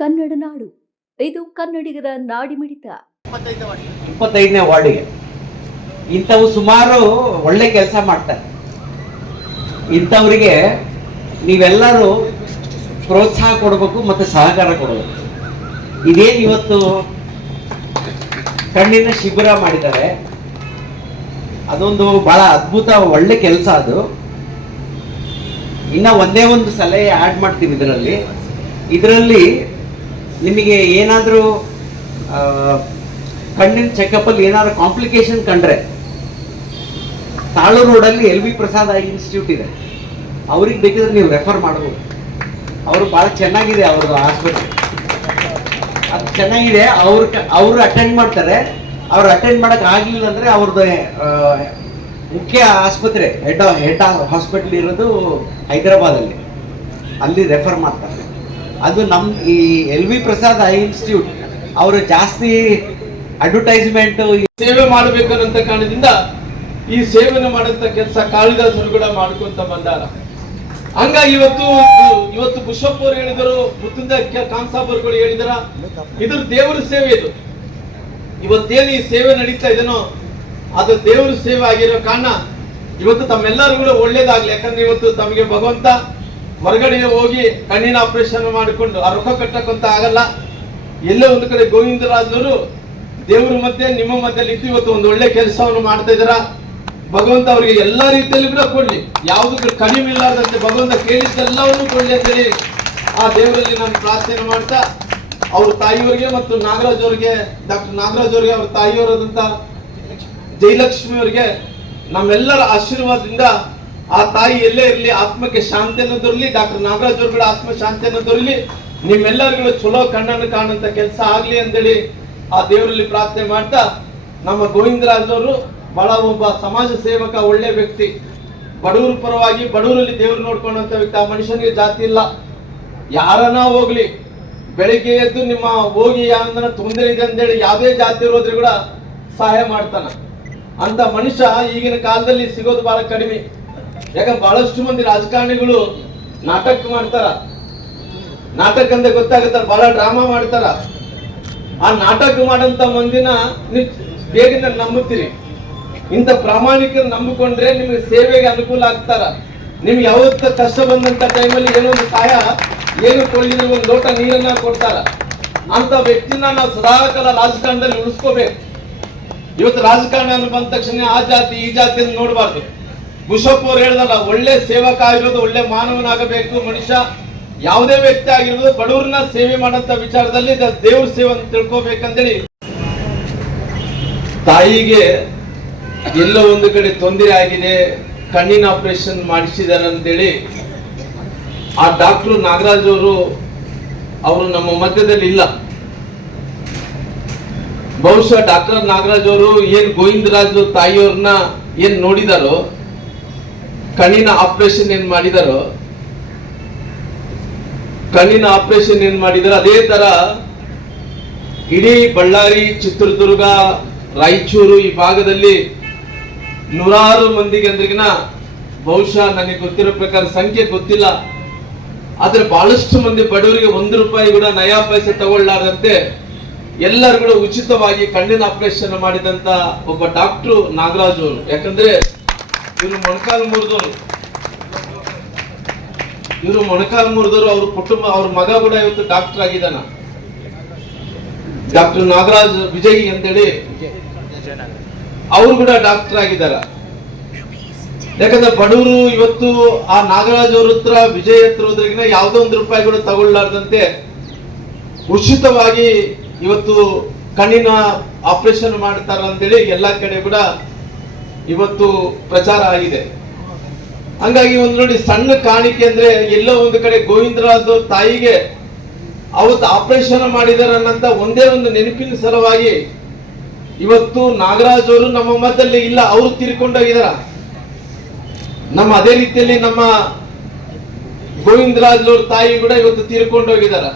ಕನ್ನಡ ನಾಡು. ಇದು ಕನ್ನಡಿಗರ ನಾಡಿಮಿಡಿತ ಇಪ್ಪತ್ತೈದನೇ ವಾರ್ಡಿಗೆ. ಇಂಥವು ಸುಮಾರು ಒಳ್ಳೆ ಕೆಲಸ ಮಾಡ್ತಾರೆ. ಇಂಥವರಿಗೆ ನೀವೆಲ್ಲರೂ ಪ್ರೋತ್ಸಾಹ ಕೊಡಬೇಕು ಮತ್ತು ಸಹಕಾರ ಕೊಡಬೇಕು. ಇದೇನು ಇವತ್ತು ಕಣ್ಣಿನ ಶಿಬಿರ ಮಾಡಿದ್ದಾರೆ. ಅದೊಂದು ಬಹಳ ಅದ್ಭುತ, ಒಳ್ಳೆ ಕೆಲಸ ಅದು. ಇನ್ನ ಒಂದೇ ಒಂದು ಸಲಹೆ ಆ್ಯಡ್ ಮಾಡ್ತೀವಿ ಇದರಲ್ಲಿ. ಇದರಲ್ಲಿ ನಿಮಗೆ ಏನಾದರೂ ಕಣ್ಣಿನ ಚೆಕಪ್ಪಲ್ಲಿ ಏನಾದರೂ ಕಾಂಪ್ಲಿಕೇಶನ್ ಕಂಡ್ರೆ ತಾಳು ರೋಡಲ್ಲಿ L V Prasad I institute ಇದೆ. ಅವ್ರಿಗೆ ಬೇಕಿದ್ರೆ ನೀವು ರೆಫರ್ ಮಾಡ್ಬೋದು. ಅವರು ಭಾಳ ಚೆನ್ನಾಗಿದೆ ಅವ್ರದ್ದು ಆಸ್ಪತ್ರೆ. ಅದು ಚೆನ್ನಾಗಿದೆ, ಅವ್ರ ಅವರು ಅಟೆಂಡ್ ಮಾಡ್ತಾರೆ. ಅವ್ರು ಅಟೆಂಡ್ ಮಾಡೋಕೆ ಆಗಲಿಲ್ಲ ಅಂದರೆ ಅವ್ರದ್ದು ಮುಖ್ಯ ಆಸ್ಪತ್ರೆ, ಹೆಡ್ ಹೆಡ್ ಹಾಸ್ಪಿಟಲ್ ಇರೋದು ಹೈದರಾಬಾದಲ್ಲಿ. ಅಲ್ಲಿ ರೆಫರ್ ಮಾಡ್ತಾರೆ. ಅದು ನಮ್ಮ ಈ L V Prasad I institute, ಅವರು ಜಾಸ್ತಿ ಅಡ್ವರ್ಟೈಸ್ಮೆಂಟ್ ಸೇವೆ ಮಾಡಬೇಕನ್ನಂತ ಕಾರಣದಿಂದ ಈ ಸೇವೆಯನ್ನು ಮಾಡಂತ ಕೆಲಸ ಕಾಳಿದಾಸರು ಕೂಡ ಮಾಡ್ಕೊಂತ ಬಂದಾರ. ಹಂಗಾಗಿ ಇವತ್ತು ಇವತ್ತು ಬುಷಪ್ ಅವರು ಹೇಳಿದರು, ಮುತ್ತುಂದ ಕಾನ್ಸಾಬರ್ಗಳು ಹೇಳಿದಾರ. ಇದ್ರ ದೇವರ ಸೇವೆ ಇದು. ಇವತ್ತೇನು ಈ ಸೇವೆ ನಡೀತಾ ಇದೆನೋ ಅದು ದೇವರ ಸೇವೆ ಆಗಿರೋ ಕಾರಣ ಇವತ್ತು ತಮ್ಮೆಲ್ಲರೂ ಕೂಡ ಒಳ್ಳೇದಾಗ್ಲಿ, ಯಾಕಂದ್ರೆ ಇವತ್ತು ತಮಗೆ ಭಗವಂತ ಹೊರಗಡೆ ಹೋಗಿ ಕಣ್ಣಿನ ಆಪರೇಷನ್ ಮಾಡಿಕೊಂಡು ಆ ರೊಕ್ಕ ಕಟ್ಟಕ್ಕಂತ ಆಗಲ್ಲ. ಎಲ್ಲೋ ಒಂದು ಕಡೆ ಗೋವಿಂದರಾಜ್ನವರು ದೇವರ ಮಧ್ಯೆ, ನಿಮ್ಮ ಮಧ್ಯದಲ್ಲಿ ಇದ್ದು ಇವತ್ತು ಒಂದು ಒಳ್ಳೆ ಕೆಲಸವನ್ನು ಮಾಡ್ತಾ ಇದ್ದೀರಾ? ಭಗವಂತ ಅವರಿಗೆ ಎಲ್ಲಾ ರೀತಿಯಲ್ಲಿ ಕೂಡ ಕೊಡ್ಲಿ. ಯಾವುದಕ್ಕೂ ಕಡಿಮೆ ಇಲ್ಲಾರ್ದಂತೆ ಭಗವಂತ ಕೇಳಿದ್ದೆಲ್ಲವನ್ನು ಕೊಡ್ಲಿ ಅಂತೇಳಿ ಆ ದೇವರಲ್ಲಿ ನಾನು ಪ್ರಾರ್ಥನೆ ಮಾಡ್ತಾ, ಅವ್ರ ತಾಯಿಯವರಿಗೆ ಮತ್ತು ನಾಗರಾಜ್ ಅವರಿಗೆ, ಡಾಕ್ಟರ್ ನಾಗರಾಜ್ ಅವರಿಗೆ, ಅವ್ರ ತಾಯಿಯವರಾದಂತ ಜಯಲಕ್ಷ್ಮಿ ಅವರಿಗೆ ನಮ್ಮೆಲ್ಲರ ಆಶೀರ್ವಾದದಿಂದ ಆ ತಾಯಿ ಎಲ್ಲೇ ಇರಲಿ, ಆತ್ಮಕ್ಕೆ ಶಾಂತಿಯನ್ನು ದೊರಲಿ ಡಾಕ್ಟರ್ ನಾಗರಾಜ್ ಅವರುಗಳ ಆತ್ಮ ಶಾಂತಿಯನ್ನು ದೊರಲಿ ನಿಮ್ಮೆಲ್ಲರಿಗೂ ಚಲೋ ಕಣ್ಣನ್ನು ಕಾಣುವಂತ ಕೆಲಸ ಆಗ್ಲಿ ಅಂತೇಳಿ ಆ ದೇವರಲ್ಲಿ ಪ್ರಾರ್ಥನೆ ಮಾಡ್ತಾ ನಮ್ಮ ಗೋವಿಂದರಾಜ್ ಅವರು ಬಹಳ ಒಬ್ಬ ಸಮಾಜ ಸೇವಕ, ಒಳ್ಳೆ ವ್ಯಕ್ತಿ. ಬಡವರ ಪರವಾಗಿ ಬಡವರಲ್ಲಿ ದೇವರು ನೋಡ್ಕೊಂಡಂತ ವ್ಯಕ್ತಿ. ಆ ಮನುಷ್ಯನಿಗೆ ಜಾತಿ ಇಲ್ಲ. ಯಾರನ್ನ ಹೋಗ್ಲಿ, ಬೆಳಿಗ್ಗೆ ಎದ್ದು ನಿಮ್ಮ ಹೋಗಿ ಯಾವ್ದನ್ನ ತೊಂದರೆ ಇದೆ ಅಂತೇಳಿ ಯಾವುದೇ ಜಾತಿ ಇರೋದ್ರೆ ಕೂಡ ಸಹಾಯ ಮಾಡ್ತಾನ. ಅಂತ ಮನುಷ್ಯ ಈಗಿನ ಕಾಲದಲ್ಲಿ ಸಿಗೋದು ಬಹಳ ಕಡಿಮೆ. ಯಾಕಂದ್ರೆ ಬಹಳಷ್ಟು ಮಂದಿ ರಾಜಕಾರಣಿಗಳು ನಾಟಕ ಮಾಡ್ತಾರ? ನಾಟಕ ಅಂತ ಗೊತ್ತಾಗುತ್ತ ಬಹಳ ಡ್ರಾಮಾ ಮಾಡ್ತಾರ. ಆ ನಾಟಕ ಮಾಡಂತ ಮಂದಿನ ಬೇಗ ನಂಬುತ್ತೀರಿ. ಇಂಥ ಪ್ರಾಮಾಣಿಕರು ನಂಬಿಕೊಂಡ್ರೆ ನಿಮಗೆ ಸೇವೆಗೆ ಅನುಕೂಲ ಆಗ್ತಾರ. ನಿಮ್ಗೆ ಯಾವತ್ತ ಕಷ್ಟ ಬಂದಂತ ಟೈಮಲ್ಲಿ ಏನೋ ಒಂದು ಸಹಾಯ, ಏನು ನಿಮ್ಗೆ ಒಂದು ಲೋಟ ನೀರನ್ನ ಕೊಡ್ತಾರ. ಅಂತ ವ್ಯಕ್ತಿನ ನಾವು ಸದಾಕಾಲ ರಾಜಕಾರಣದಲ್ಲಿ ಉಳಿಸ್ಕೋಬೇಕು. ಇವತ್ತು ರಾಜಕಾರಣ ಬಂದ ತಕ್ಷಣ ಆ ಜಾತಿ, ಈ ಜಾತಿ ಅಂತ ನೋಡಬಾರ್ದು. ಬುಷಪ್ ಅವ್ರು ಹೇಳ್ದಲ್ಲ, ಒಳ್ಳೆ ಸೇವಕ ಆಗಿರೋದು ಒಳ್ಳೆ ಮಾನವನಾಗಬೇಕು, ಮನುಷ್ಯ ಯಾವುದೇ ವ್ಯಕ್ತಿ ಆಗಿರೋದು ಬಡವ್ರನ್ನ ಸೇವೆ ಮಾಡಂತ ವಿಚಾರದಲ್ಲಿ ದೇವ್ರ ಸೇವೆ ಅಂತ ತಿಳ್ಕೊಬೇಕಂತೇಳಿ. ತಾಯಿಗೆ ಎಲ್ಲೋ ಒಂದು ಕಡೆ ತೊಂದರೆ ಆಗಿದೆ, ಕಣ್ಣಿನ ಆಪರೇಷನ್ ಮಾಡಿಸಿದಾರೆ ಅಂತೇಳಿ ಆ ಡಾಕ್ಟರ್ ನಾಗರಾಜ್ ಅವರು ಅವರು ನಮ್ಮ ಮಧ್ಯದಲ್ಲಿ ಇಲ್ಲ. ಬಹುಶಃ ಡಾಕ್ಟರ್ ನಾಗರಾಜ್ ಅವರು ಏನ್ ಗೋವಿಂದರಾಜ್ ತಾಯಿಯವ್ರನ್ನ ಏನ್ ನೋಡಿದಾರೋ ಕಣ್ಣಿನ ಆಪರೇಷನ್ ಏನ್ ಮಾಡಿದಾರೋ, ಕಣ್ಣಿನ ಆಪರೇಷನ್ ಏನ್ ಮಾಡಿದಾರೋ, ಅದೇ ತರ ಇಡೀ ಬಳ್ಳಾರಿ, ಚಿತ್ರದುರ್ಗ, ರಾಯಚೂರು ಈ ಭಾಗದಲ್ಲಿ ನೂರಾರು ಮಂದಿಗೆ ಅಂದ್ರಿಗಿನ ಬಹುಶಃ ನನಗೆ ಗೊತ್ತಿರೋ ಪ್ರಕಾರ ಸಂಖ್ಯೆ ಗೊತ್ತಿಲ್ಲ. ಆದ್ರೆ ಬಹಳಷ್ಟು ಮಂದಿ ಬಡವರಿಗೆ ಒಂದು ರೂಪಾಯಿ ಕೂಡ ನಯಾ ಪೈಸೆ ತಗೊಳ್ಳಾರದಂತೆ ಎಲ್ಲರೂ ಉಚಿತವಾಗಿ ಕಣ್ಣಿನ ಆಪರೇಷನ್ ಮಾಡಿದಂತ ಒಬ್ಬ ಡಾಕ್ಟ್ರು ನಾಗರಾಜ್ ಅವರು. ಯಾಕಂದ್ರೆ ಇವರು ಮೊಣಕಾಲು ಮುರಿದವರು ಇವರು ಮೊಣಕಾಲು ಮುರಿದವರು ಅವ್ರ ಕುಟುಂಬ, ಅವ್ರ ಮಗ ಕೂಡ ಇವತ್ತು ಡಾಕ್ಟರ್ ಆಗಿದ್ದಾನ. ಡಾಕ್ಟರ್ ನಾಗರಾಜ್ ವಿಜಯ್ ಅಂತೇಳಿ ಅವರು ಕೂಡ ಡಾಕ್ಟರ್ ಆಗಿದ್ದಾರೆ. ಯಾಕಂದ್ರೆ ಬಡವರು ಇವತ್ತು ಆ ನಾಗರಾಜ್ ಅವ್ರ ಹತ್ರ ವಿಜಯ್ ಹತ್ರ ಹೋದ್ರಿಗಿನ ಯಾವುದೋ ಒಂದು ರೂಪಾಯಿ ಕೂಡ ತಗೊಳ್ಳಾರ್ದಂತೆ ಉಚಿತವಾಗಿ ಇವತ್ತು ಕಣ್ಣಿನ ಆಪರೇಷನ್ ಮಾಡ್ತಾರ ಅಂತೇಳಿ ಎಲ್ಲಾ ಕಡೆ ಕೂಡ ಇವತ್ತು ಪ್ರಚಾರ ಆಗಿದೆ. ಹಂಗಾಗಿ ಒಂದು ನೋಡಿ ಸಣ್ಣ ಕಾಣಿಕೆ ಅಂದ್ರೆ ಎಲ್ಲೋ ಒಂದು ಕಡೆ ಗೋವಿಂದರಾಜ್ ತಾಯಿಗೆ ಅವತ್ತು ಆಪರೇಷನ್ ಮಾಡಿದಾರೆ ಅನ್ನಂತ ಒಂದೇ ಒಂದು ನೆನಪಿನ ಸಲುವಾಗಿ ಇವತ್ತು ನಾಗರಾಜ್ ಅವರು ನಮ್ಮ ಮಧ್ಯದಲ್ಲಿ ಇಲ್ಲ, ಅವರು ತೀರ್ಕೊಂಡೋಗಿದಾರ ನಮ್ಮ ಅದೇ ರೀತಿಯಲ್ಲಿ ನಮ್ಮ ಗೋವಿಂದರಾಜ್ ಅವ್ರ ತಾಯಿ ಕೂಡ ಇವತ್ತು ತೀರ್ಕೊಂಡು ಹೋಗಿದಾರ.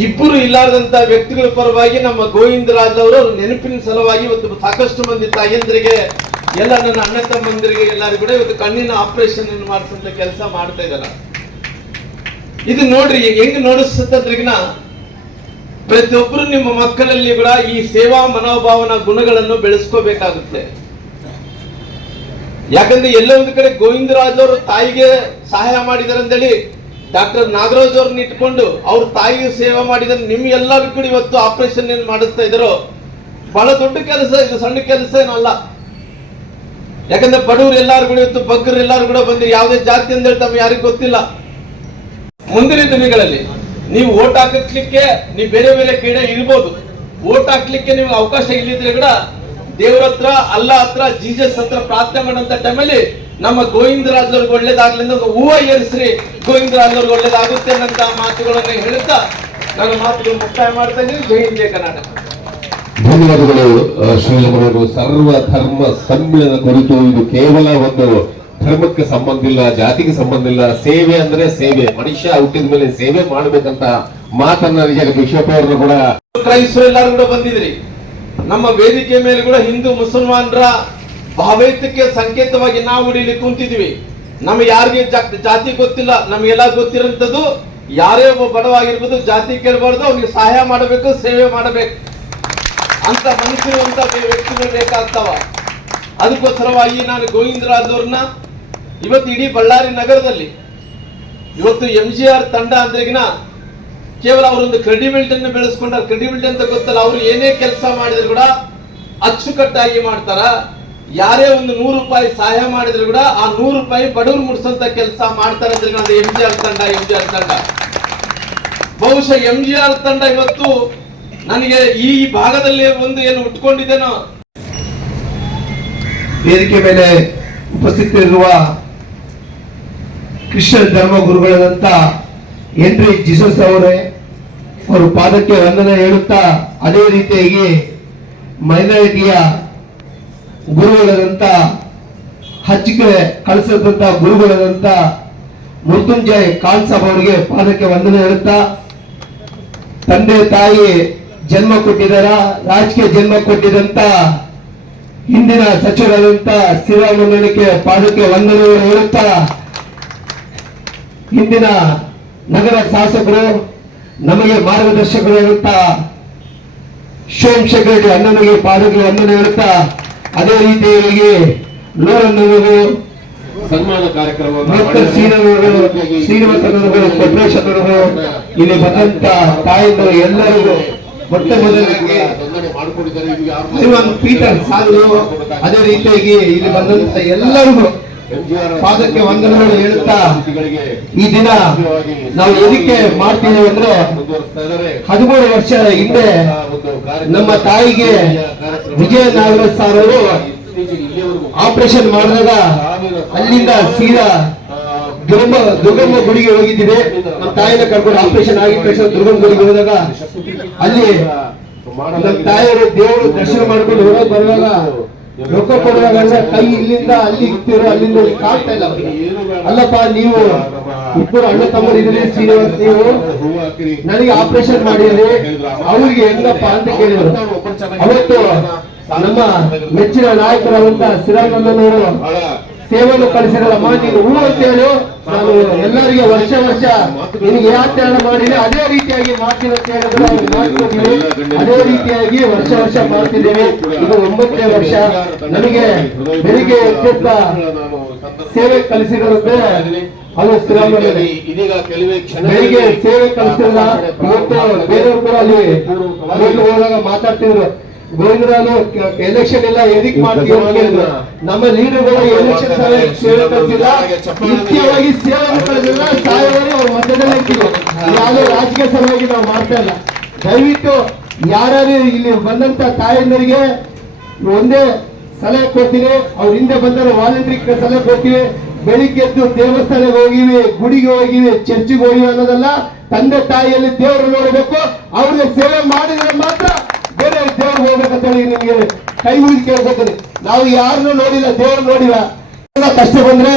ಇಬ್ಬರು ಇಲ್ಲಾರ್ದಂತ ವ್ಯಕ್ತಿಗಳ ಪರವಾಗಿ ನಮ್ಮ ಗೋವಿಂದರಾಜ್ ಅವರು ನೆನಪಿನ ಸಲುವಾಗಿ ಇವತ್ತು ಸಾಕಷ್ಟು ಮಂದಿ ತಾಯಂದ್ರಿಗೆ, ಎಲ್ಲ ನನ್ನ ಅಣ್ಣ ತಮ್ಮಂದಿರಿಗೆ, ಎಲ್ಲರೂ ಕೂಡ ಇವತ್ತು ಕಣ್ಣಿನ ಆಪರೇಷನ್ ಮಾಡಿಸಂತ ಕೆಲಸ ಮಾಡ್ತಾ ಇದ್ದಾರೆ. ಇದು ನೋಡ್ರಿ, ಹೆಂಗ್ ನೋಡಿಸ್ತದ್ರಿಗಿನ ಪ್ರತಿಯೊಬ್ಬರು ನಿಮ್ಮ ಮಕ್ಕಳಲ್ಲಿ ಕೂಡ ಈ ಸೇವಾ ಮನೋಭಾವನ ಗುಣಗಳನ್ನು ಬೆಳೆಸ್ಕೋಬೇಕಾಗುತ್ತೆ. ಯಾಕಂದ್ರೆ ಎಲ್ಲೊಂದು ಕಡೆ ಗೋವಿಂದರಾಜ್ ಅವರು ತಾಯಿಗೆ ಸಹಾಯ ಮಾಡಿದಾರೆ ಅಂತೇಳಿ ಡಾಕ್ಟರ್ ನಾಗರಾಜ್ ಅವ್ರನ್ನ ಇಟ್ಕೊಂಡು ಅವ್ರ ತಾಯಿಗೆ ಸೇವೆ ಮಾಡಿದ ನಿಮ್ ಎಲ್ಲರೂ ಕೂಡ ಇವತ್ತು ಆಪರೇಷನ್ ಏನು ಮಾಡಿಸ್ತಾ ಇದ್ರು, ಬಹಳ ದೊಡ್ಡ ಕೆಲಸ, ಇದು ಸಣ್ಣ ಕೆಲಸ ಏನಲ್ಲ ಯಾಕಂದ್ರೆ ಬಡವರು ಎಲ್ಲಾರು ಕೂಡ ಇವತ್ತು ಬಗ್ಗರು ಎಲ್ಲಾರು ಕೂಡ ಬಂದಿರಿ ಯಾವುದೇ ಜಾತಿ ಅಂತೇಳಿ ತಮ್ಗೆ ಯಾರಿಗೂ ಗೊತ್ತಿಲ್ಲ. ಮುಂದಿನ ದಿನಗಳಲ್ಲಿ ನೀವು ಓಟ್ ಹಾಕಲಿಕ್ಕೆ ನೀವು ಬೇರೆ ಬೇರೆ ಕ್ರೀಡೆ ಇರ್ಬೋದು. ಓಟ್ ಹಾಕ್ಲಿಕ್ಕೆ ನಿಮ್ಗೆ ಅವಕಾಶ ಇಲ್ಲಿದ್ರೆ ಕೂಡ ದೇವ್ರ ಹತ್ರ, ಅಲ್ಲ ಹತ್ರ ಜೀಸಸ್ ಹತ್ರ ಪ್ರಾರ್ಥನೆ ಮಾಡಂತ ಟೈಮಲ್ಲಿ ನಮ್ಮ ಗೋವಿಂದರಾಜ್ ಅವ್ರಿಗೆ ಒಳ್ಳೇದಾಗ್ಲಿ ಅಂತ ಹೂವ ಏರಿಸ್ರಿ. ಗೋವಿಂದರಾಜ್ ಅವ್ರಿಗೆ ಒಳ್ಳೇದಾಗುತ್ತೆ ಅನ್ನಂತ ಮಾತುಗಳನ್ನ ಹೇಳುತ್ತಾ ನನ್ನ ಮಾತುಗಳು ಮುಕ್ತಾಯ ಮಾಡ್ತಾ ಇದ್ದೀನಿ ಜೈ ಹಿಂದ್ ಕರ್ನಾಟಕ. ಧನ್ಯವಾದಗಳು ಆ, ಸರ್ವ ಧರ್ಮ ಸಮ್ಮಿಳನ ಕುರಿತು ಇದು ಕೇವಲ ಒಂದು ಧರ್ಮಕ್ಕೆ ಸಂಬಂಧ ಇಲ್ಲ ಜಾತಿಗೆ ಸಂಬಂಧ ಇಲ್ಲ. ಸೇವೆ ಅಂದ್ರೆ ಸೇವೆ. ಮನುಷ್ಯ ಹುಟ್ಟಿದ ಮೇಲೆ ಸೇವೆ ಮಾಡಬೇಕಂತ ಮಾತನ್ನ ನಿಜ ವಿಶ್ವಪ್ಪ ಅವ್ರನ್ನು ಕೂಡ ಕ್ರೈಸ್ತರು ಎಲ್ಲರೂ ಕೂಡ ಬಂದಿದ್ರಿ. ನಮ್ಮ ವೇದಿಕೆ ಮೇಲೆ ಕೂಡ ಹಿಂದೂ ಮುಸಲ್ಮಾನರ ಭಾವೈಕ್ಯಕ್ಕೆ ಸಂಕೇತವಾಗಿ ನಾವು ಇಲ್ಲಿ ಕುಂತಿದ್ವಿ ನಮ್ಗೆ ಯಾರಿಗೆ ಜಾತಿ ಗೊತ್ತಿಲ್ಲ, ನಮಗೆಲ್ಲ ಗೊತ್ತಿರೋಂಥದ್ದು ಯಾರೇ ಒಬ್ಬ ಬಡವಾಗಿರ್ಬೋದು, ಜಾತಿ ಕೇಳಬಾರ್ದು, ಅವ್ರಿಗೆ ಸಹಾಯ ಮಾಡಬೇಕು, ಸೇವೆ ಮಾಡಬೇಕು. ಅಂತ ಮನಸ್ಸಿರುವಂತ ವ್ಯಕ್ತಿಗಳು ಬೇಕಾಗ್ತಾವ. ಅದಕ್ಕೋಸ್ಕರವಾಗಿ ನಾನು ಗೋವಿಂದರಾಜ್ ಅವ್ರನ್ನ ಇವತ್ತು ಇಡೀ ಬಳ್ಳಾರಿ ನಗರದಲ್ಲಿ ಇವತ್ತು ಎಂ ಜಿ ಆರ್ ತಂಡ ಅಂದ್ರೆಗಿನ ಕೇವಲ ಅವರೊಂದು ಕ್ರೆಡಿಬಿಲಿಟಿ ಅನ್ನು ಬೆಳೆಸ್ಕೊಂಡ್ರೆ. ಕ್ರೆಡಿಬಿಲಿಟಿ ಅಂತ ಗೊತ್ತಲ್ಲ, ಅವರು ಏನೇ ಕೆಲಸ ಮಾಡಿದ್ರು ಕೂಡ ಅಚ್ಚುಕಟ್ಟಾಗಿ ಮಾಡ್ತಾರ? ಯಾರೇ ಒಂದು ನೂರು ರೂಪಾಯಿ ಸಹಾಯ ಮಾಡಿದ್ರು ಕೂಡ ಆ ನೂರು ರೂಪಾಯಿ ಬಡವರು ಮುಡ್ಸಂತ ಕೆಲಸ ಮಾಡ್ತಾರೆ ಅಂದ್ರೆ ಅದು ಎಂ ಜಿ ಆರ್ ತಂಡ ಎಂ ಜಿ ಆರ್ ತಂಡ. ಬಹುಶಃ ಎಂ ಜಿ ಆರ್ ತಂಡ ಇವತ್ತು ನನಗೆ ಈ ಭಾಗದಲ್ಲಿ ಒಂದು ಏನು ಉಟ್ಕೊಂಡಿದ್ದೇನೋ. ವೇದಿಕೆ ಮೇಲೆ ಉಪಸ್ಥಿತರಿರುವ ಕ್ರಿಶ್ಚಿಯನ್ ಧರ್ಮ ಗುರುಗಳಾದಂತ ಹೆನ್ರಿ ಜೀಸಸ್ ಅವರೇ, ಅವರು ಪಾದಕ್ಕೆ ವಂದನೆ ಹೇಳುತ್ತಾ ಅದೇ ರೀತಿಯಾಗಿ ಮೈನಾರಿಟಿಯ ಗುರುಗಳಾದಂಥ ಹಜ್ಗೆ ಕಳಿಸಿದಂಥ ಗುರುಗಳಾದಂಥ ಮೃತ್ಯುಂಜಯ್ ಖಾನ್ ಅವರಿಗೆ ಪಾದಕ್ಕೆ ವಂದನೆ ಹೇಳುತ್ತಾ, ತಂದೆ ತಾಯಿ ಜನ್ಮ ಕೊಟ್ಟಿದ್ದಾರ ರಾಜಕೀಯ ಜನ್ಮ ಕೊಟ್ಟಿದಂತ ಹಿಂದಿನ ಸಚಿವರಾದಂತ ಶ್ರೀರಾಮಕ್ಕೆ ಪಾದಕ್ಕೆ ವಂದನೆ ಹೇಳುತ್ತಾ, ಹಿಂದಿನ ನಗರ ಶಾಸಕರು ನಮಗೆ ಮಾರ್ಗದರ್ಶಕರು ಹೇಳುತ್ತಾ ಸೋಮಶೇಖರ್ ರೆಡ್ಡಿ ಅಣ್ಣನಿಗೆ ಪಾದಕ್ಕೆ ವಂದನೆ ಹೇಳುತ್ತಾ ಅದೇ ರೀತಿಯಲ್ಲಿ ನೂರನ್ನೂರು ಸನ್ಮಾನ ಕಾರ್ಯಕ್ರಮ ಶ್ರೀನಿವಾಸನವರು ಕೊಟ್ರೇಶ್ವರರು ಇಲ್ಲಿ ಬಂದಂತ ತಾಯಿಗಳು ಎಲ್ಲರಿಗೂ ಮೊಟ್ಟ ಮೊದಲಿಗೆ ಪೀಟರ್ ಸಾಲು ಅದೇ ರೀತಿಯಾಗಿ ಇಲ್ಲಿ ಬಂದಂತ ಎಲ್ಲರಿಗೂ ಪಾದಕ್ಕೆ ವಂದನೆಗಳು ಹೇಳುತ್ತಾ ಈ ದಿನ ನಾವು ಎದಕ್ಕೆ ಮಾಡ್ತೀವಿ ಅಂದ್ರೆ ಹದಿಮೂರು ವರ್ಷ ಹಿಂದೆ ನಮ್ಮ ತಾಯಿಗೆ ವಿಜಯ ನಾಗರಾಜ್ ಸರ್ ಅವರು ಆಪರೇಷನ್ ಮಾಡಿದಾಗ ಅಲ್ಲಿಂದ ಸೀದಾ ದುರ್ಗಮ್ಮ ದುರ್ಗಮ್ಮ ಗುಡಿಗೆ ಹೋಗಿದ್ದೀವಿ ನಮ್ಮ ತಾಯಿನ ಕರ್ಕೊಂಡು ಆಪರೇಷನ್ ಆಗಿ ತಕ್ಷಣ ದುರ್ಗಮ್ಮ ಗುಡಿಗೆ ಹೋದಾಗ ಅಲ್ಲಿ ನಮ್ಮ ತಾಯಿಯವರು ದೇವರು ದರ್ಶನ ಮಾಡ್ಕೊಂಡು ಹೊರಗೆ ಬರುವಾಗ ರೊಕ್ಕ ಕೊಡುವಾಗ ಕೈ ಇಲ್ಲಿಂದ ಅಲ್ಲಿ ಇಕ್ತಿರೋ, ಅಲ್ಲಿಂದ ಕಾಡ್ತಾ ಇಲ್ಲ. ಅಲ್ಲಪ್ಪ, ನೀವು ಇಬ್ಬರು ಅಣ್ಣ ತಮ್ಮರು ಇದ್ರಿ ಶ್ರೀನಿವಾಸ್ ನೀವು ನನಗೆ ಆಪರೇಷನ್ ಮಾಡಿದ್ರಿ ಅವ್ರಿಗೆ ಹೆಂಗಪ್ಪ ಅಂತ ಕೇಳಿದ್ರು ಅವತ್ತು ನಮ್ಮ ಮೆಚ್ಚಿನ ನಾಯಕರಾದಂತಹ ಶ್ರೀರಾಮಣ್ಣನವರು ಸೇವೆಯನ್ನು ಕಳಿಸಿರಲ್ಲಮ್ಮ ನೀನು ಹೂ ಅಂತ ಹೇಳು ನಾನು ಎಲ್ಲರಿಗೆ ವರ್ಷ ವರ್ಷ ನಿನಗೆ ಯಾತ್ರೆ ಮಾಡಿದೆ. ಅದೇ ರೀತಿಯಾಗಿ ಮಾಡ್ತೀನಿ ಅಂತ ಹೇಳಿದ್ರೆ ಮಾಡ್ಕೊತೀವಿ ಅದೇ ರೀತಿಯಾಗಿ ವರ್ಷ ವರ್ಷ ಮಾಡ್ತಿದ್ದೇವೆ. ಇದು ಒಂಬತ್ತನೇ ವರ್ಷ. ನನಗೆ ಬೆಳಿಗ್ಗೆ ಎತ್ತ ಸೇವೆ ಕಲಿಸಿರೋದ್ರೆ ಅದು ಶ್ರೀರಾಮಣ್ಣನೇ ಇದೀಗ ಕೆಲವೇ ಕ್ಷಣ ಬೆಳಿಗ್ಗೆ ಸೇವೆ ಕಲಿಸಿಲ್ಲ ಇವತ್ತು ಬೇರೆಯವರು ಕೂಡ ಅಲ್ಲಿ ಅಲ್ಲಿ ಹೋದಾಗ ಮಾತಾಡ್ತಿದ್ರು. ಗೋವಿಂದರಾಜು ಎಲೆಕ್ಷನ್ ಎಲ್ಲ ಎದಿಕ್ ಮಾಡ್ತೀವಿ ನಮ್ಮ ಲೀಡರ್ಗಳು ಎಲೆಕ್ಷನ್ ಸೇವೆ ಕಲಿಸಿಲ್ಲ ಮುಖ್ಯವಾಗಿ ಸೇವೆ ಸಾಯವಾಗಿ ಅವ್ರ ಮಧ್ಯದಲ್ಲೇ ಇಟ್ಟಿದ್ರು ಯಾವುದೇ ರಾಜಕೀಯ ಸಲುವಾಗಿ ನಾವು ಮಾಡ್ತಾ ಇಲ್ಲ. ದಯವಿಟ್ಟು ಯಾರು ಇಲ್ಲಿ ಬಂದಂತ ತಾಯಂದರಿಗೆ ಒಂದೇ ಸಲಹೆ ಕೊಡ್ತೀನಿ. ಅವ್ರ ಹಿಂದೆ ಬಂದರೆ ವಾಲಂಟ್ರಿಗೆ ಸಲಹೆ ಕೊಡ್ತೀವಿ. ಬೆಳಿಗ್ಗೆ ಎದ್ದು ದೇವಸ್ಥಾನಕ್ಕೆ ಹೋಗಿವಿ ಗುಡಿಗೆ ಹೋಗಿವಿ ಚರ್ಚಿಗೆ ಹೋಗಿವಿ ಅನ್ನೋದಲ್ಲ ತಂದೆ ತಾಯಿಯಲ್ಲಿ ದೇವರು ನೋಡಬೇಕು. ಅವ್ರಿಗೆ ಸೇವೆ ಮಾಡಿದ್ರೆ ಮಾತ್ರ ನಿಮ್ಗೆ ಕೈ ಮುಗಿದು ಕೇಳ್ಕೊತೀನಿ ನಾವು ಯಾರನ್ನು ನೋಡಿಲ್ಲ ದೇವರು ನೋಡಿಲ್ಲ. ಕಷ್ಟ ಬಂದ್ರೆ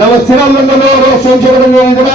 ನಮ್ಮ ಶ್ರೀರಾಮಣ್ಣನವರು ಸೋಮಶೇಖರಣ್ಣವರ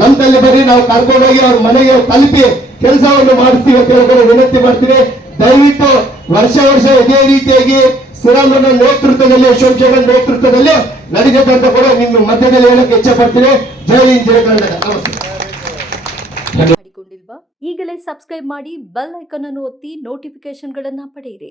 ನಮ್ಮಲ್ಲಿ ಬರೀ ನಾವು ಕರ್ಕೊಂಡೋಗಿ ಅವ್ರ ಮನೆಗೆ ತಲುಪಿ ಕೆಲಸವನ್ನು ಮಾಡಿಸ್ತೀವಿ ಅಂತ ಹೇಳ್ಕೊಂಡು ವಿನಂತಿ ಮಾಡ್ತೀವಿ. ದಯವಿಟ್ಟು ವರ್ಷ ವರ್ಷ ಇದೇ ರೀತಿಯಾಗಿ ಶ್ರೀರಾಮಣ್ಣ ನೇತೃತ್ವದಲ್ಲಿ ಸೋಮಶೇಖರ್ ನೇತೃತ್ವದಲ್ಲಿ ನಡೀತದೆ ಅಂತ ಕೂಡ ನಿಮ್ಮ ಮಧ್ಯದಲ್ಲಿ ಹೇಳಕ್ಕೆ ಇಚ್ಛೆ ಪಡ್ತೀನಿ. ಜೈ ಹಿಂದ್, ಜೈ ಕರ್ನಾಟಕ. ನಮಸ್ತೆ. ಈಗಲೇ ಸಬ್ಸ್ಕ್ರೈಬ್ ಮಾಡಿ ಬೆಲ್ ಐಕಾನ್ ಅನ್ನು ಒತ್ತಿ ನೋಟಿಫಿಕೇಶನ್ಗಳನ್ನ ಪಡೆಯಿರಿ.